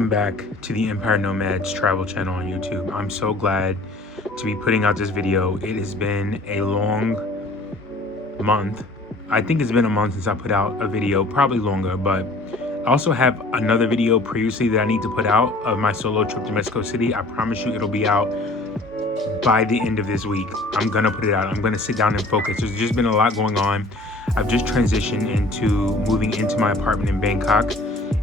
Welcome back to the Empire Nomads travel channel on YouTube. I'm so glad to be putting out this video. It has been a long month. I think it's been a month since I put out a video, probably longer, but I also have another video previously that I need to put out of my solo trip to Mexico City. I promise you it'll be out by the end of this week. I'm gonna put it out. I'm gonna sit down and focus. There's just been a lot going on. I've just transitioned into moving into my apartment in Bangkok,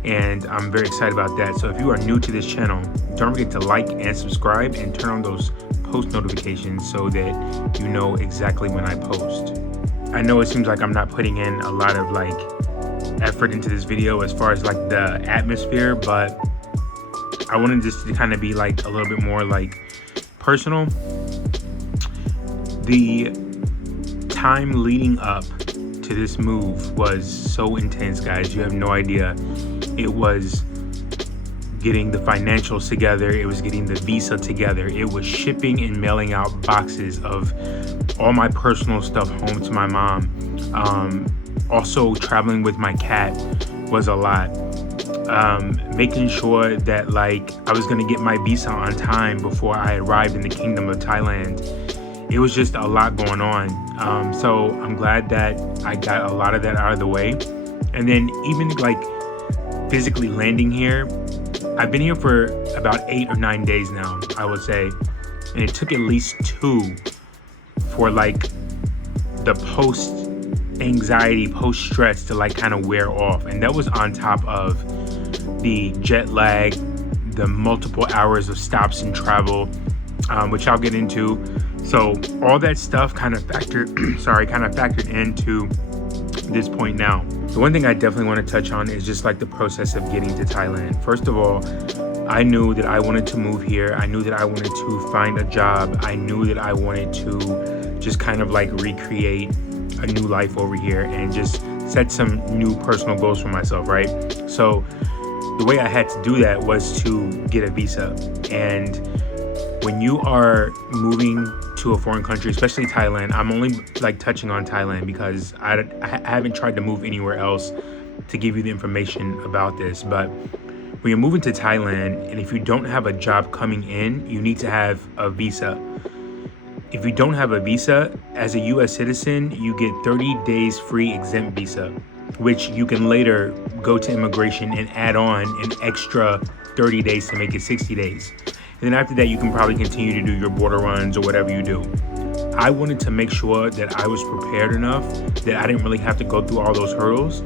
and I'm very excited about that. So if you are new to this channel, don't forget to like and subscribe and turn on those post notifications so that you know exactly when I post. I know it seems like I'm not putting in a lot of effort into this video as far as the atmosphere, but I wanted this to kind of be a little bit more personal. The time leading up to this move was so intense, guys. You have no idea. It was getting the financials together. It was getting the visa together. It was shipping and mailing out boxes of all my personal stuff home to my mom. Also traveling with my cat was a lot. Making sure that I was gonna get my visa on time before I arrived in the Kingdom of Thailand. It was just a lot going on. So I'm glad that I got a lot of that out of the way. And then even physically landing here, I've been here for about 8 or 9 days now, I would say. And it took at least 2 for the post anxiety, post stress to kind of wear off. And that was on top of the jet lag, the multiple hours of stops and travel, which I'll get into. So all that stuff kind of factored into this point now. The one thing I definitely want to touch on is just the process of getting to Thailand. First of all, I knew that I wanted to move here. I knew that I wanted to find a job. I knew that I wanted to just kind of recreate a new life over here and just set some new personal goals for myself, right? So the way I had to do that was to get a visa. And when you are moving to a foreign country, especially Thailand, I'm only touching on Thailand because I haven't tried to move anywhere else to give you the information about this. But when you're moving to Thailand, and if you don't have a job coming in, you need to have a visa. If you don't have a visa, as a US citizen, you get 30 days free exempt visa, which you can later go to immigration and add on an extra 30 days to make it 60 days. And then after that, you can probably continue to do your border runs or whatever you do. I wanted to make sure that I was prepared enough that I didn't really have to go through all those hurdles.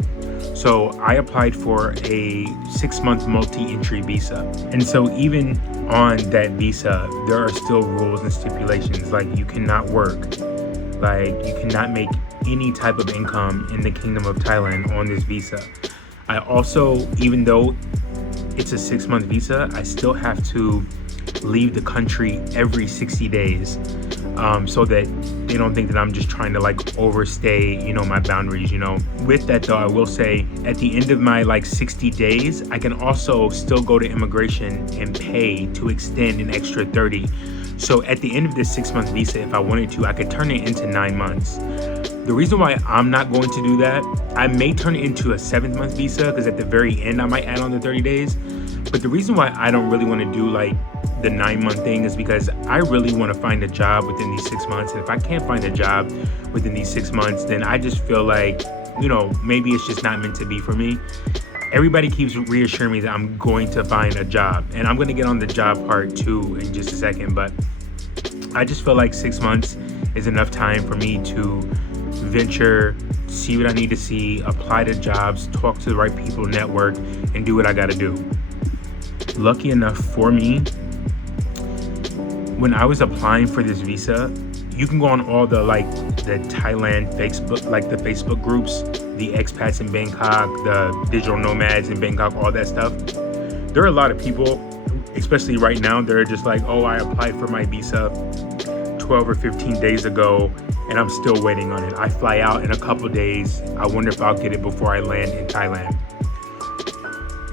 So I applied for a 6-month multi-entry visa. And so even on that visa, there are still rules and stipulations. You cannot work. You cannot make any type of income in the Kingdom of Thailand on this visa. I also, even though it's a 6-month visa, I still have to leave the country every 60 days so that they don't think that I'm just trying to overstay, my boundaries, With that though, I will say at the end of my 60 days, I can also still go to immigration and pay to extend an extra 30. So at the end of this 6-month visa, if I wanted to, I could turn it into 9 months. The reason why I'm not going to do that, I may turn it into a 7th-month visa because at the very end, I might add on the 30 days. But the reason why I don't really want to do the 9-month thing is because I really want to find a job within these 6 months. And if I can't find a job within these 6 months, then I just feel maybe it's just not meant to be for me. Everybody keeps reassuring me that I'm going to find a job, and I'm going to get on the job part too in just a second. But I just feel 6 months is enough time for me to venture, see what I need to see, apply to jobs, talk to the right people, network, and do what I got to do. Lucky enough for me, when I was applying for this visa, you can go on all the the Thailand Facebook, the Facebook groups, the expats in Bangkok, the digital nomads in Bangkok, all that stuff. There are a lot of people, especially right now, they're just oh, I applied for my visa 12 or 15 days ago and I'm still waiting on it. I fly out in a couple days. I wonder if I'll get it before I land in Thailand.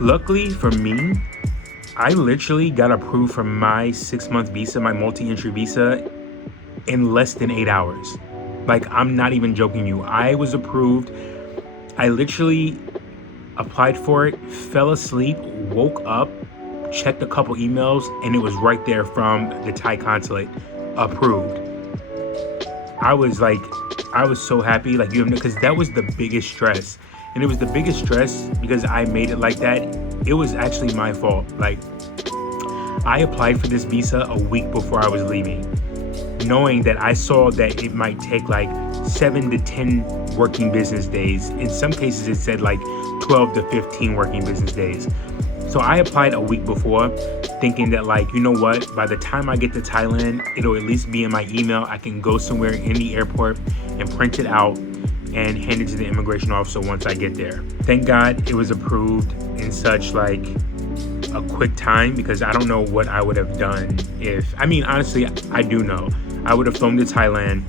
Luckily for me, I literally got approved for my 6-month visa, my multi-entry visa, in less than 8 hours. I'm not even joking you. I was approved. I literally applied for it, fell asleep, woke up, checked a couple emails, and it was right there from the Thai consulate, approved. I was so happy, like, you know, because that was the biggest stress. And it was the biggest stress because I made it like that. It was actually my fault. Like, I applied for this visa a week before I was leaving, knowing that I saw that it might take like 7 to 10 working business days. In some cases, it said like 12 to 15 working business days. So I applied a week before, thinking that, like, you know what, by the time I get to Thailand, it'll at least be in my email. I can go somewhere in the airport and print it out and hand it to the immigration officer once I get there. Thank God it was approved in such like a quick time, because I don't know what I would have done if, I mean, honestly, I do know. I would have flown to Thailand.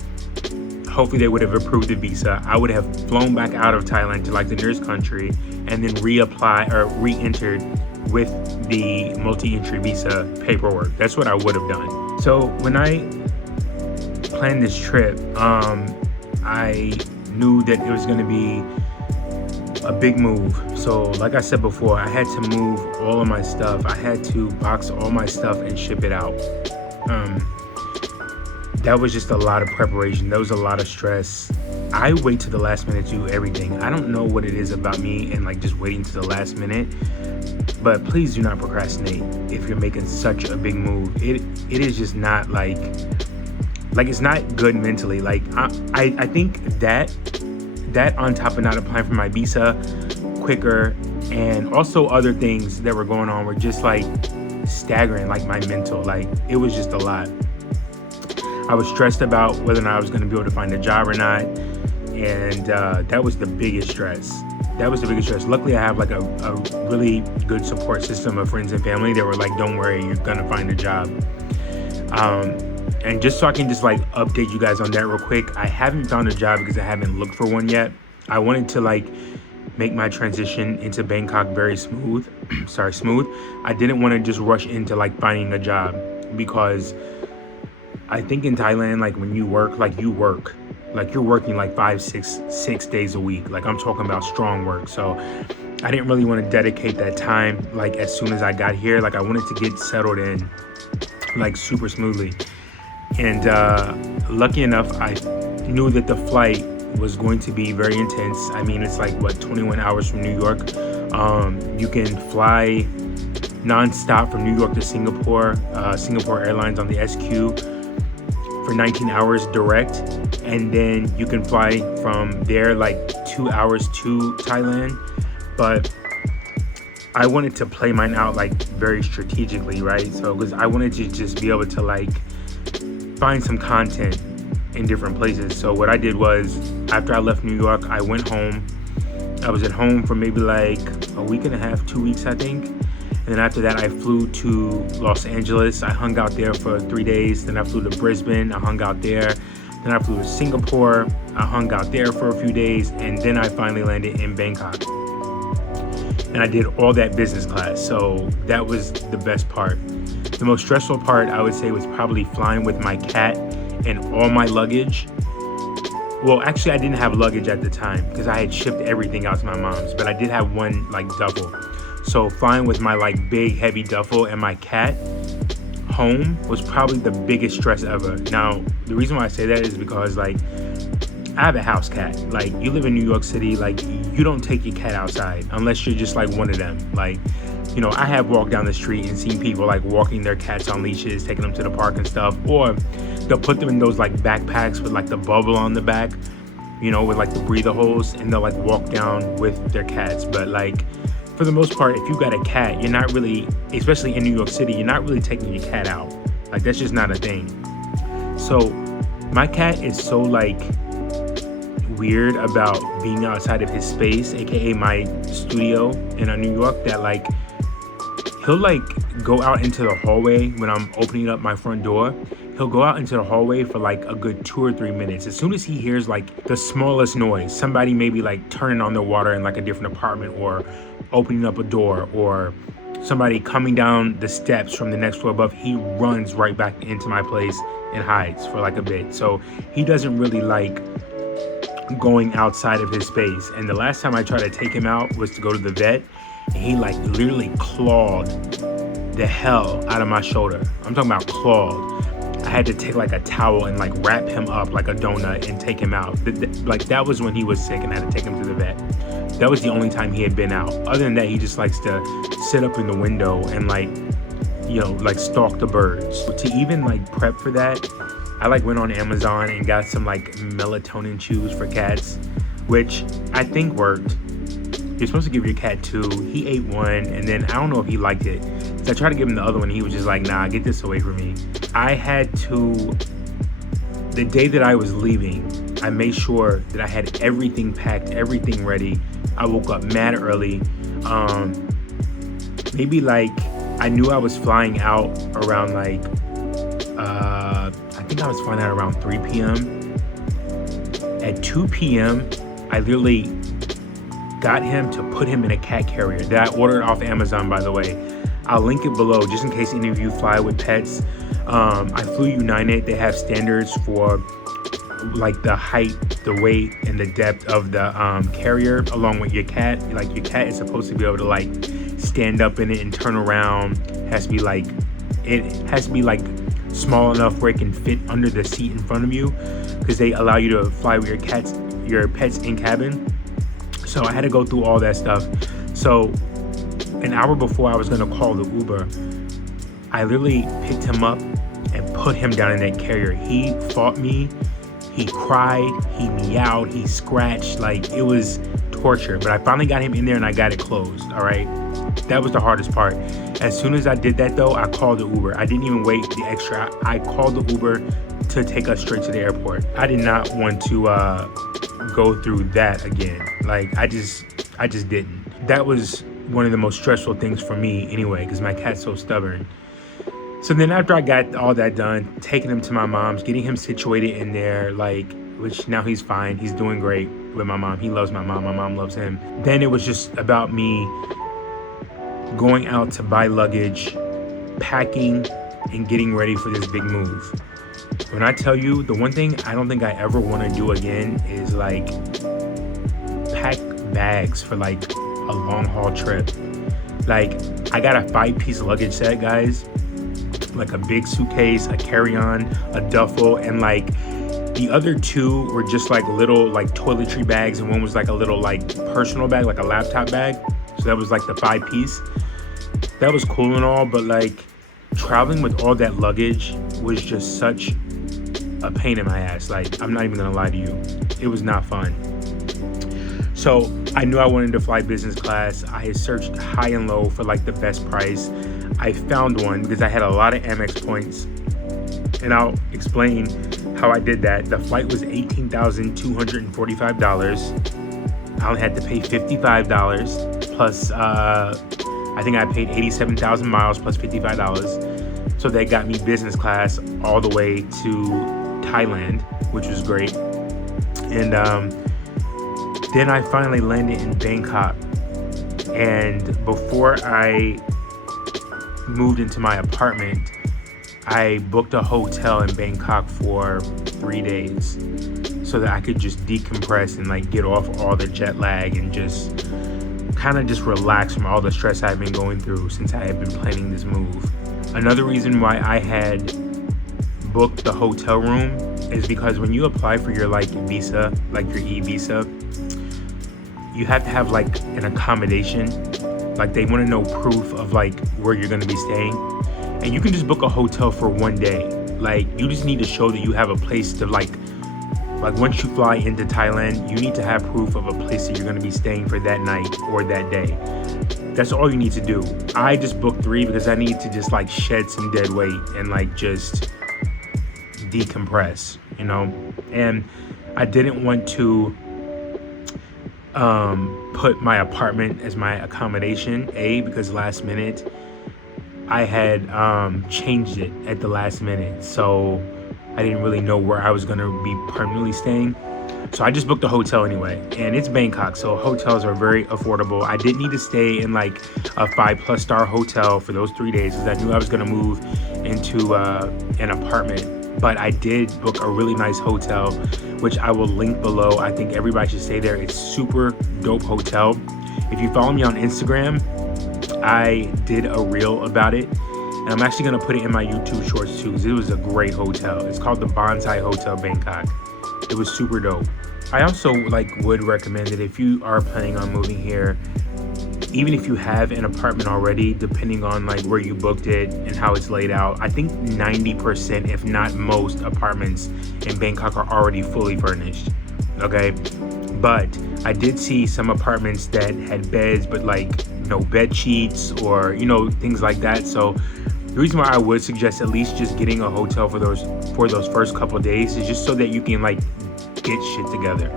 Hopefully they would have approved the visa. I would have flown back out of Thailand to like the nearest country and then reapply or re-entered with the multi-entry visa paperwork. That's what I would have done. So when I planned this trip, I knew that it was going to be a big move. So like I said before, I had to move all of my stuff. I had to box all my stuff and ship it out. That was just a lot of preparation. That was a lot of stress. I wait to the last minute to do everything. I don't know what it is about me and like just waiting to the last minute, but please do not procrastinate if you're making such a big move. It is just not like it's not good mentally. Like I think that on top of not applying for my visa quicker and also other things that were going on were just like staggering, like my mental, like it was just a lot. I was stressed about whether or not I was going to be able to find a job or not. And that was the biggest stress. Luckily, I have like a really good support system of friends and family that were like, don't worry, you're going to find a job. And just so I can just like update you guys on that real quick, I haven't found a job because I haven't looked for one yet. I wanted to like make my transition into Bangkok very smooth. smooth. I didn't want to just rush into like finding a job, because I think in Thailand, like when you work, like you're working like 6 days a week. Like I'm talking about strong work. So I didn't really want to dedicate that time like as soon as I got here. Like I wanted to get settled in like super smoothly. And lucky enough, I knew that the flight was going to be very intense. I mean, it's like 21 hours from New York. You can fly non-stop from New York to Singapore, Singapore Airlines on the SQ for 19 hours direct, and then you can fly from there like 2 hours to Thailand. But I wanted to play mine out like very strategically, right? So because I wanted to just be able to like find some content in different places. So what I did was, after I left New York, I went home. I was at home for maybe like a week and a half, 2 weeks, I think. And then after that, I flew to Los Angeles. I hung out there for 3 days. Then I flew to Brisbane. I hung out there. Then I flew to Singapore. I hung out there for a few days. And then I finally landed in Bangkok. And I did all that business class. So that was the best part. The most stressful part, I would say, was probably flying with my cat and all my luggage. Well, actually, I didn't have luggage at the time because I had shipped everything out to my mom's. But I did have one like duffel. So flying with my like big heavy duffel and my cat home was probably the biggest stress ever. Now, the reason why I say that is because like I have a house cat. Like you live in New York City, like you don't take your cat outside unless you're just like one of them. Like, you know, I have walked down the street and seen people like walking their cats on leashes, taking them to the park and stuff, or they'll put them in those like backpacks with like the bubble on the back, you know, with like the breather holes, and they'll like walk down with their cats. But like, for the most part, if you got a cat, you're not really, especially in New York City, you're not really taking your cat out. Like that's just not a thing. So my cat is so like weird about being outside of his space, aka my studio in New York, that like he'll like go out into the hallway when I'm opening up my front door. He'll go out into the hallway for like a good 2 or 3 minutes. As soon as he hears like the smallest noise, somebody maybe like turning on their water in like a different apartment, or opening up a door, or somebody coming down the steps from the next floor above, he runs right back into my place and hides for like a bit. So he doesn't really like going outside of his space. And the last time I tried to take him out was to go to the vet, and he like literally clawed the hell out of my shoulder. I'm talking about clawed. I had to take like a towel and like wrap him up like a donut and take him out. Like that was when he was sick and I had to take him to the vet. That was the only time he had been out. Other than that, he just likes to sit up in the window and like, you know, like stalk the birds. To even like prep for that, I like went on Amazon and got some like melatonin chews for cats, which I think worked. You're supposed to give your cat 2. He ate 1, and then I don't know if he liked it. So I tried to give him the other one, and he was just like, nah, get this away from me. I had to, the day that I was leaving, I made sure that I had everything packed, everything ready. I woke up mad early. Maybe like, I knew I was flying out around like, I think I was flying out around 3 p.m. At 2 p.m., I literally got him to put him in a cat carrier that I ordered off Amazon, by the way. I'll link it below just in case any of you fly with pets. I flew United. They have standards for like the height, the weight, and the depth of the carrier along with your cat. Like your cat is supposed to be able to like stand up in it and turn around. It has to be like small enough where it can fit under the seat in front of you, because they allow you to fly with your pets in cabin. So I had to go through all that stuff. So an hour before I was gonna call the Uber, I literally picked him up and put him down in that carrier. He fought me, he cried, he meowed, he scratched, like it was torture. But I finally got him in there and I got it closed, all right? That was the hardest part. As soon as I did that though, I called the Uber. I didn't even wait the extra. I called the Uber to take us straight to the airport. I did not want to go through that again. Like I just didn't. That was one of the most stressful things for me anyway, because my cat's so stubborn. So then after I got all that done, taking him to my mom's, getting him situated in there, like, which now he's fine. He's doing great with my mom. He loves my mom. My mom loves him. Then it was just about me going out to buy luggage, packing, and getting ready for this big move. When I tell you, the one thing I don't think I ever want to do again is like pack bags for like a long haul trip. Like I got a 5-piece luggage set, guys, like a big suitcase, a carry-on, a duffel, and like the other 2 were just like little like toiletry bags, and one was like a little like personal bag, like a laptop bag. So that was like the 5-piece. That was cool and all, but like traveling with all that luggage was just such a pain in my ass. Like, I'm not even gonna lie to you. It was not fun. So I knew I wanted to fly business class. I had searched high and low for like the best price. I found one because I had a lot of Amex points, and I'll explain how I did that. The flight was $18,245. I only had to pay $55 plus I think I paid 87,000 miles plus $55. So that got me business class all the way to Thailand, which was great. And then I finally landed in Bangkok. And before I moved into my apartment, I booked a hotel in Bangkok for 3 days so that I could just decompress and like get off all the jet lag and just kind of just relax from all the stress I've been going through since I had been planning this move. Another reason why I had booked the hotel room is because when you apply for your like visa, like your e-visa, you have to have like an accommodation. Like they want to know proof of like where you're going to be staying. And you can just book a hotel for 1 day. Like you just need to show that you have a place to like once you fly into Thailand, you need to have proof of a place that you're going to be staying for that night or that day. That's all you need to do. I just booked 3 because I need to just like shed some dead weight and like just decompress, you know? And I didn't want to put my apartment as my accommodation, because last minute I had changed it at the last minute. So I didn't really know where I was gonna be permanently staying. So I just booked a hotel anyway, and it's Bangkok, so hotels are very affordable. I didn't need to stay in like a 5+ star hotel for those 3 days because I knew I was gonna move into an apartment. But I did book a really nice hotel, which I will link below. I think everybody should stay there. It's super dope hotel. If you follow me on Instagram, I did a reel about it, And I'm actually gonna put it in my YouTube shorts too, because it was a great hotel. It's called the Bonsai Hotel Bangkok. It was super dope. I also would recommend that if you are planning on moving here, even if you have an apartment already, depending on where you booked it and how it's laid out, I think 90%, if not most, apartments in Bangkok are already fully furnished. Okay, but I did see some apartments that had beds, but no bed sheets or things like that. So the reason why I would suggest at least just getting a hotel for those first couple of days is just so that you can get shit together.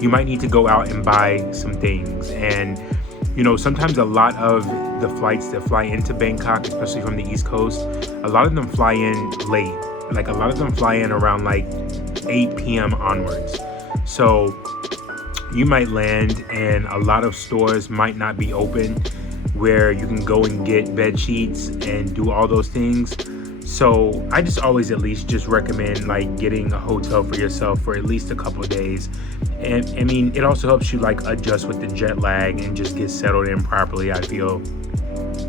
You might need to go out and buy some things, and sometimes a lot of the flights that fly into Bangkok, especially from the East Coast, a lot of them fly in late. A lot of them fly in around 8 p.m. onwards. So you might land and a lot of stores might not be open where you can go and get bed sheets and do all those things. So I just always at least just recommend getting a hotel for yourself for at least a couple of days. And I mean, it also helps you adjust with the jet lag and just get settled in properly, I feel.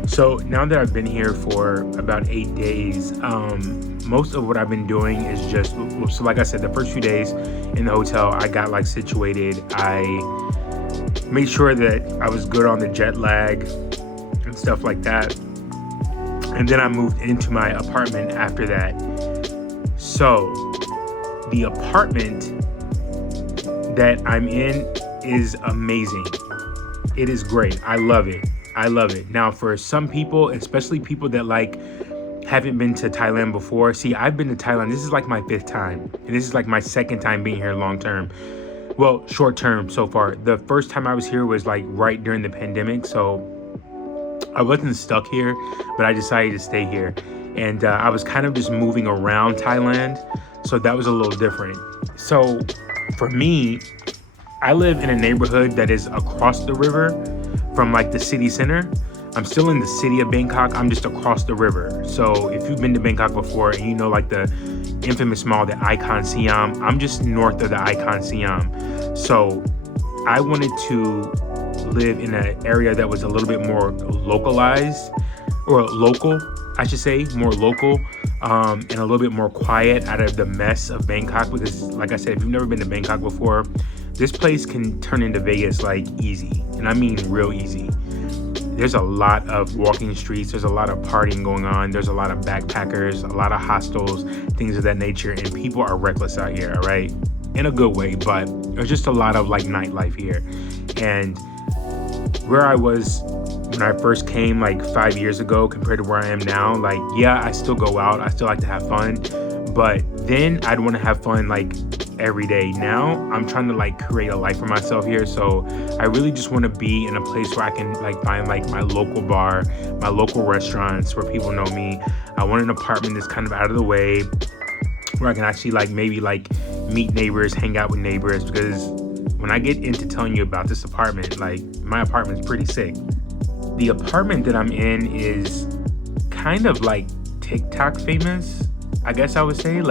So now that I've been here for about 8 days, most of what I've been doing is just, so like I said, the first few days in the hotel, I got situated. I made sure that I was good on the jet lag and stuff like that. And then I moved into my apartment after that. So the apartment that I'm in is amazing. It is great. I love it. Now, for some people, especially people that haven't been to Thailand before. See, I've been to Thailand. This is my 5th time. And this is my 2nd time being here long term. Well, short term so far. The first time I was here was right during the pandemic. So I wasn't stuck here, but I decided to stay here. And I was kind of just moving around Thailand. So that was a little different. So for me, I live in a neighborhood that is across the river from the city center. I'm still in the city of Bangkok. I'm just across the river. So if you've been to Bangkok before and you know the infamous mall, the Icon Siam, I'm just north of the Icon Siam. So I wanted to live in an area that was a little bit more localized, or local, I should say, more local, and a little bit more quiet out of the mess of Bangkok. Because like I said, if you've never been to Bangkok before, this place can turn into Vegas easy. And I mean real easy. There's a lot of walking streets. There's a lot of partying going on. There's a lot of backpackers, a lot of hostels, things of that nature. And people are reckless out here, all right? In a good way, but there's just a lot of nightlife here. And where I was when I first came 5 years ago compared to where I am now, yeah, I still go out. I still like to have fun. But then I'd want to have fun every day. Now I'm trying to create a life for myself here, so I really just want to be in a place where I can find my local bar, my local restaurants where people know me. I want an apartment that's kind of out of the way where I can actually maybe meet neighbors, hang out with neighbors, because when I get into telling you about this apartment, my apartment's pretty sick. The apartment that I'm in is kind of TikTok famous, I guess I would say.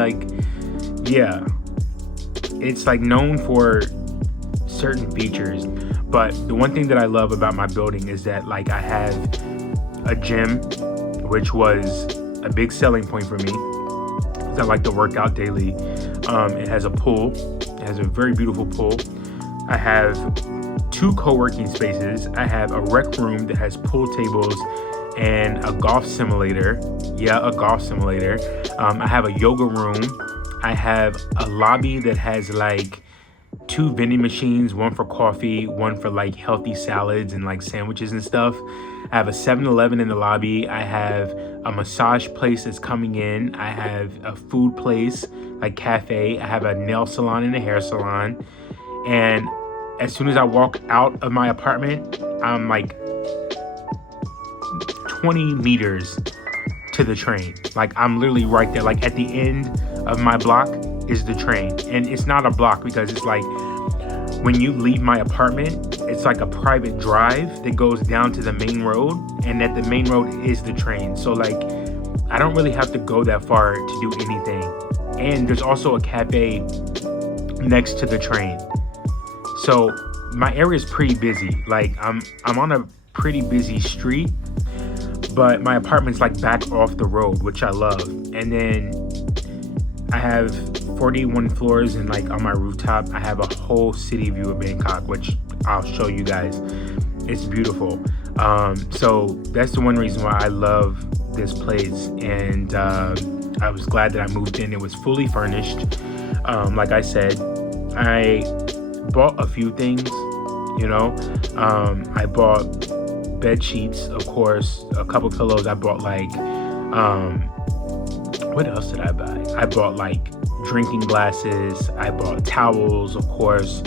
Yeah, it's known for certain features, but the one thing that I love about my building is that I have a gym, which was a big selling point for me, because I like to work out daily. It has a pool. It has a very beautiful pool. I have 2 co-working spaces. I have a rec room that has pool tables and a golf simulator. Yeah, a golf simulator. I have a yoga room. I have a lobby that has 2 vending machines, one for coffee, one for healthy salads and sandwiches and stuff. I have a 7-Eleven in the lobby. I have a massage place that's coming in. I have a food place, cafe. I have a nail salon and a hair salon. And as soon as I walk out of my apartment, I'm 20 meters to the train. I'm literally right there. At the end of my block is the train. And it's not a block because it's when you leave my apartment, it's a private drive that goes down to the main road, and at the main road is the train. So I don't really have to go that far to do anything. And there's also a cafe next to the train. So my area is pretty busy. I'm on a pretty busy street, but my apartment's like back off the road, which I love. And then I have 41 floors, and like on my rooftop I have a whole city view of Bangkok, which I'll show you guys. It's beautiful. So that's the one reason why I love this place. And I was glad that I moved in. It was fully furnished. Like I said, I bought a few things, you know. I bought bed sheets, of course, a couple pillows. I bought like what else did I buy? I bought like drinking glasses. I bought towels, of course.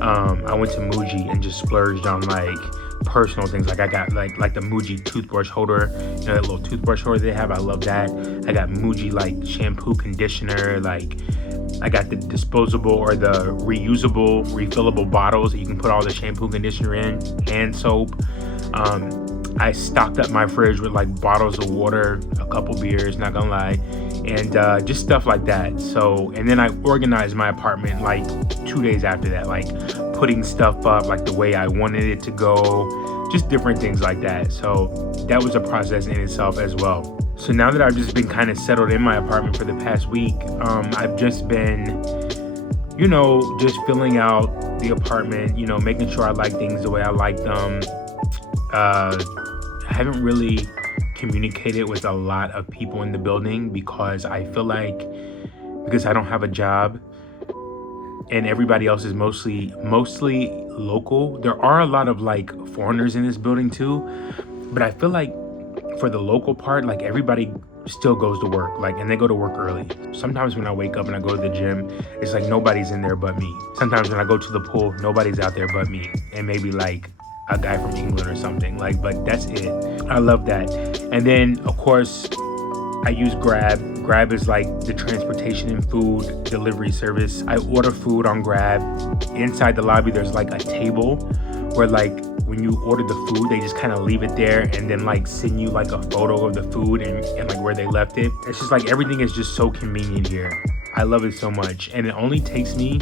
I went to Muji and just splurged on like personal things. Like I got like the Muji toothbrush holder, you know, that little toothbrush holder they have. I love that. I got Muji like shampoo, conditioner. Like I got the disposable or the reusable, refillable bottles that you can put all the shampoo, conditioner in, hand soap. I stocked up my fridge with like bottles of water, a couple beers, not gonna lie, and just stuff like that. So, and then I organized my apartment like 2 days after that, like putting stuff up like the way I wanted it to go, just different things like that. So that was a process in itself as well. So now that I've just been kind of settled in my apartment for the past week, I've just been, you know, just filling out the apartment, you know, making sure I like things the way I like them. I haven't really communicated with a lot of people in the building because I feel like, because I don't have a job and everybody else is mostly local. There are a lot of like foreigners in this building too, but I feel like for the local part, like everybody still goes to work, like, and they go to work early. Sometimes when I wake up and I go to the gym, it's like nobody's in there but me. Sometimes when I go to the pool, nobody's out there but me, and maybe like a guy from England or something, like, but that's it. I love that. And then of course I use Grab. Grab is like the transportation and food delivery service. I order food on Grab. Inside the lobby there's like a table where like when you order the food, they just kind of leave it there and then like send you like a photo of the food and like where they left it. It's just like everything is just so convenient here. I love it so much. And it only takes me,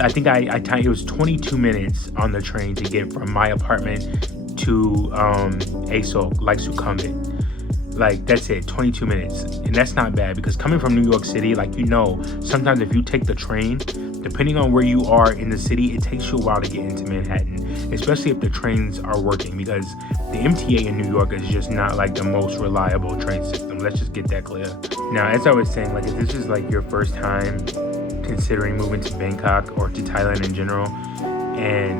I think it was 22 minutes on the train to get from my apartment to ASOK, like Sukhumvit. Like that's it, 22 minutes. And that's not bad because coming from New York City, like, you know, sometimes if you take the train, depending on where you are in the city, it takes you a while to get into Manhattan, especially if the trains are working, because the MTA in New York is just not like the most reliable train system. Let's just get that clear. Now, as I was saying, like if this is like your first time considering moving to Bangkok or to Thailand in general,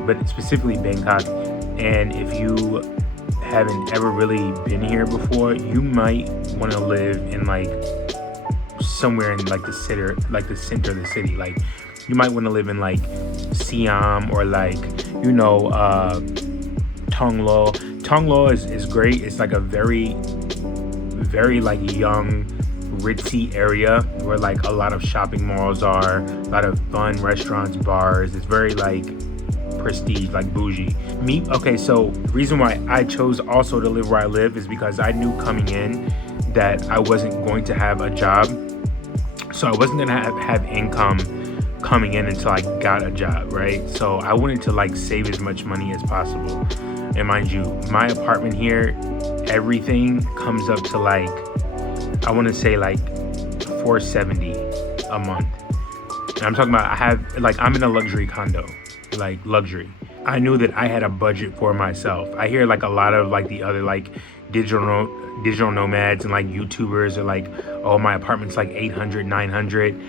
but specifically Bangkok, and if you haven't ever really been here before, you might want to live in like somewhere in like the center of the city. Like you might want to live in like Siam or like, you know, Tonglo. Tonglo is great. It's like a very like young, ritzy area where like a lot of shopping malls are, a lot of fun restaurants, bars. It's very like prestige, like bougie. Okay, so the reason why I chose also to live where I live is because I knew coming in that I wasn't going to have a job. So I wasn't gonna have income coming in until I got a job, right? So I wanted to like save as much money as possible. And mind you, my apartment here, everything comes up to like, I want to say like $470 a month. And I'm talking about, I'm in a luxury condo, like luxury. I knew that I had a budget for myself. I hear like a lot of like the other like digital nomads and like YouTubers are like, oh, my apartment's like 800, 900.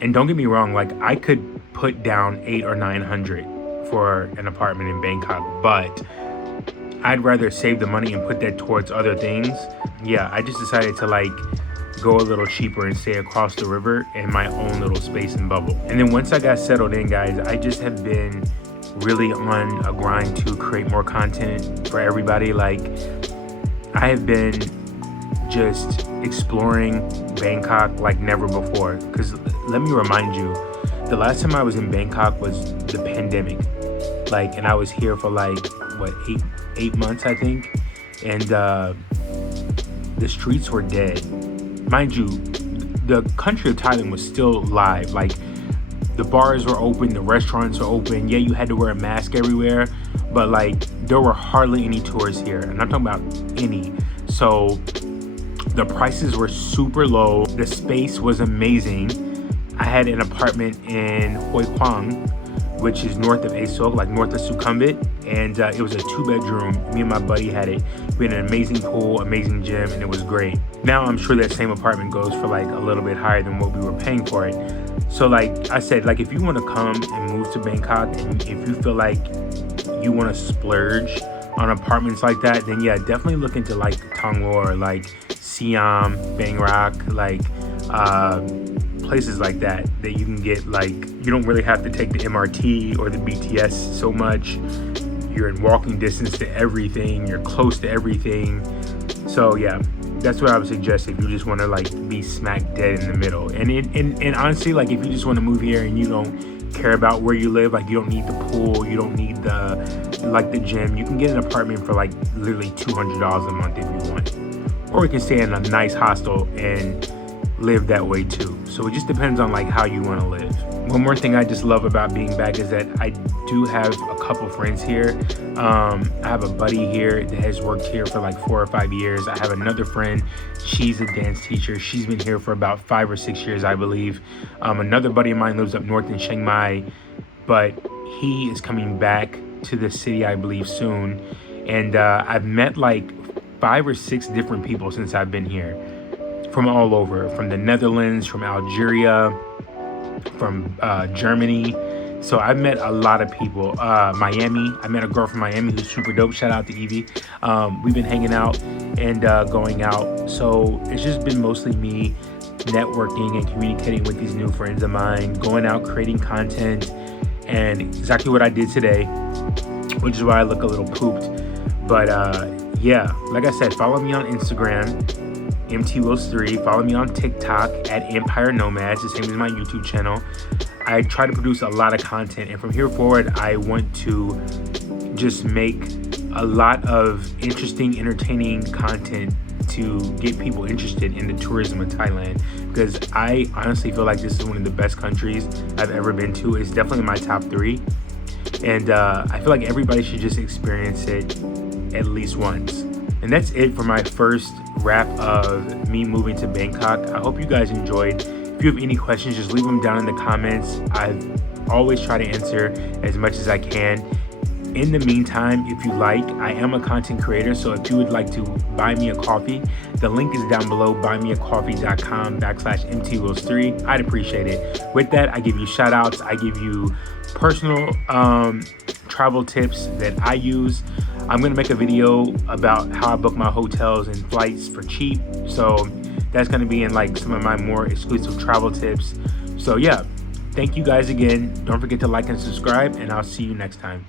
And don't get me wrong, like I could put down 800 or 900 for an apartment in Bangkok, but I'd rather save the money and put that towards other things. Yeah, I just decided to like go a little cheaper and stay across the river in my own little space and bubble. And then once I got settled in, guys, I just have been really on a grind to create more content for everybody. Like I have been just exploring Bangkok like never before, because let me remind you, the last time I was in Bangkok was the pandemic, like, and I was here for like what, eight months I think, and the streets were dead. Mind you, the country of Thailand was still live. Like the bars were open, the restaurants were open. Yeah, you had to wear a mask everywhere, but like there were hardly any tourists here, and I'm talking about any. So the prices were super low. The space was amazing. I had an apartment in Hoi Quang, which is north of Asok, like north of Sukhumvit, and it was a 2-bedroom. Me and my buddy had it. We had an amazing pool, amazing gym, and it was great. Now I'm sure that same apartment goes for like a little bit higher than what we were paying for it. So like I said, like if you want to come and move to Bangkok, and if you feel like you want to splurge on apartments like that, then yeah, definitely look into like Tongluar, like Siam, Bang Rak, like places like that you can get. Like you don't really have to take the MRT or the BTS so much. You're in walking distance to everything, you're close to everything. So yeah, that's what I would suggest if you just want to like be smack dead in the middle. And honestly, like if you just want to move here and you don't care about where you live, like you don't need the pool, you don't need the gym, you can get an apartment for like literally $200 a month if you want, or you can stay in a nice hostel and live that way too. So it just depends on like how you want to live. One more thing I just love about being back is that I do have a couple friends here. I have a buddy here that has worked here for like 4 or 5 years. I have another friend, she's a dance teacher. She's been here for about 5 or 6 years, I believe. Another buddy of mine lives up north in Chiang Mai, but he is coming back to the city, I believe, soon. And I've met like 5 or 6 different people since I've been here, from all over, from the Netherlands, from Algeria, from Germany. So I've met a lot of people. Miami, I met a girl from Miami who's super dope. Shout out to Evie. We've been hanging out and going out. So it's just been mostly me networking and communicating with these new friends of mine, going out, creating content, and exactly what I did today, which is why I look a little pooped. But yeah, like I said, follow me on Instagram, MTWills3. Follow me on TikTok at Empire Nomads, the same as my YouTube channel. I try to produce a lot of content, and from here forward, I want to just make a lot of interesting, entertaining content to get people interested in the tourism of Thailand, because I honestly feel like this is one of the best countries I've ever been to. It's definitely in my top 3, and I feel like everybody should just experience it at least once. And that's it for my first wrap of me moving to Bangkok. I hope you guys enjoyed. If you have any questions, just leave them down in the comments. I always try to answer as much as I can. In the meantime, if you like, I am a content creator, so if you would like to buy me a coffee, the link is down below, buymeacoffee.com/MTWills3. I'd appreciate it. With that, I give you shout outs, I give you personal travel tips that I use. I'm gonna make a video about how I book my hotels and flights for cheap. So that's gonna be in like some of my more exclusive travel tips. So yeah, thank you guys again. Don't forget to like and subscribe, and I'll see you next time.